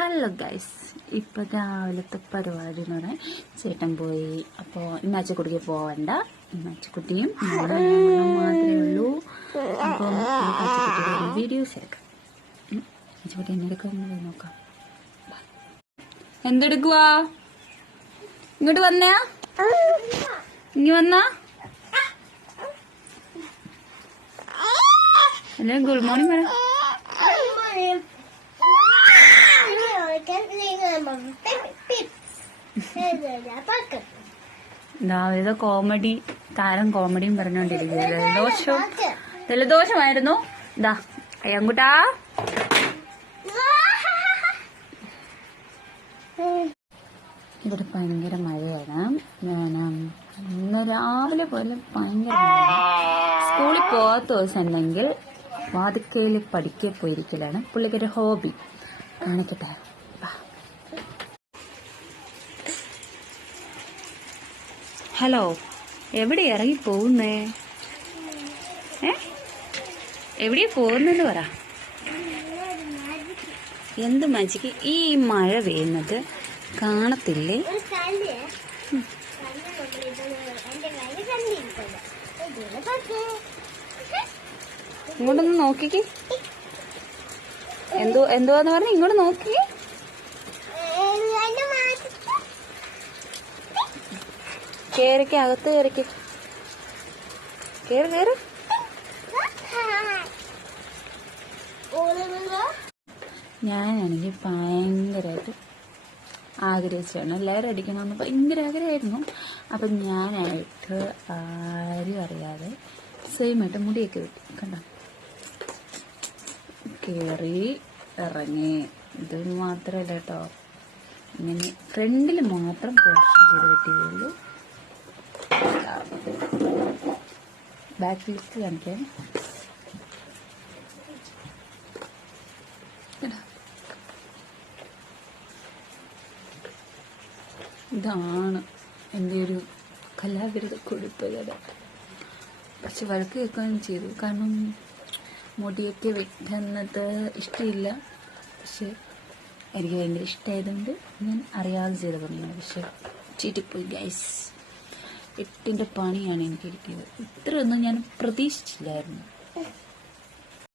Hello guys, ഇപ്പം രാവിലത്തെ പരിപാടി എന്ന് പറഞ്ഞാൽ ചേട്ടൻ പോയി. അപ്പോൾ ഇന്ന് അച്ചക്കുട്ടിക്ക് പോവണ്ട, ഇന്ന് അച്ചക്കുട്ടിയും മാത്രമേ ഉള്ളൂ. അപ്പം അച്ചക്കുട്ടിയുടെ ഒരു വീഡിയോസ് എടുക്കാം. അച്ചക്കുട്ടി എന്നെടുക്കാമെന്ന് പോയി നോക്കാം. എന്തെടുക്കുവാ? ഇങ്ങോട്ട് വന്നയാ? ഇങ്ങ് വന്നാ? അല്ലേ ഗുഡ് മോർണിംഗ് പറ. രാവിലെ കോമഡി താരം കോമഡിയും പറഞ്ഞോണ്ടിരിക്കുക. ജലദോഷമായിരുന്നു. ഇതാ അയ്യങ്കുട്ടാ, ഇവിടെ ഭയങ്കര മഴയാണ്. ഇന്ന് രാവിലെ പോലെ ഭയങ്കര മഴയാണ്. സ്കൂളിൽ പോകാത്ത ദിവസം ഉണ്ടെങ്കിൽ വാതിക്കയിൽ പഠിക്കാൻ പോയിരിക്കലാണ് പുള്ളിക്കൊരു ഹോബി. കാണിക്കട്ടെ. ഹലോ, എവിടെ ഇറങ്ങി പോകുന്നേ? എവിടെയാ പോകുന്നെന്ന് പറ. എന്ത് മജിക്ക് ഈ മഴ പെയ്യുന്നത് കാണത്തില്ലേ? ഇങ്ങോട്ടൊന്ന് നോക്കിക്ക്. എന്തുവാന്ന് പറഞ്ഞ ഇങ്ങോട്ട് നോക്കി. കേറിക്ക്, അകത്ത് കേറിക്ക്. കേറ്. ഞാനാണെങ്കിൽ ഭയങ്കരമായിട്ട് ആഗ്രഹിച്ചാണ് ലെയർ അടിക്കണമെന്ന് ഭയങ്കര ആഗ്രഹമായിരുന്നു. അപ്പം ഞാനായിട്ട് ആരും അറിയാതെ സെയിമായിട്ട് മുടിയൊക്കെ വെട്ടി. കണ്ട, കയറി ഇറങ്ങി. ഇത് മാത്രമല്ല കേട്ടോ, ഇങ്ങനെ ഫ്രണ്ടിൽ മാത്രം പോർഷൻ ചെയ്ത് വെട്ടിയുള്ളൂ. ബാക്ക് ലിസ്റ്റ് കാണിക്കാൻ. ഇതാണ് എൻ്റെ ഒരു കലാവിരുദ്ധ കൊടുപ്പുകഥ. പക്ഷെ വഴക്ക് കേൾക്കുകയും ചെയ്തു. കാരണം മുടിയൊക്കെ വെട്ടുന്നത് ഇഷ്ടമില്ല. പക്ഷെ എനിക്ക് ഭയങ്കര ഇഷ്ടമായതുകൊണ്ട് ഞാൻ അറിയാതെ ചെയ്ത് പറഞ്ഞു. പക്ഷെ ചീറ്റിപ്പോയി ഗൈസ്. 8ന്റെ പണിയാണ് എനിക്കിരിക്കുന്നത്. ഇത്രയൊന്നും ഞാൻ പ്രതീക്ഷിച്ചില്ലായിരുന്നു.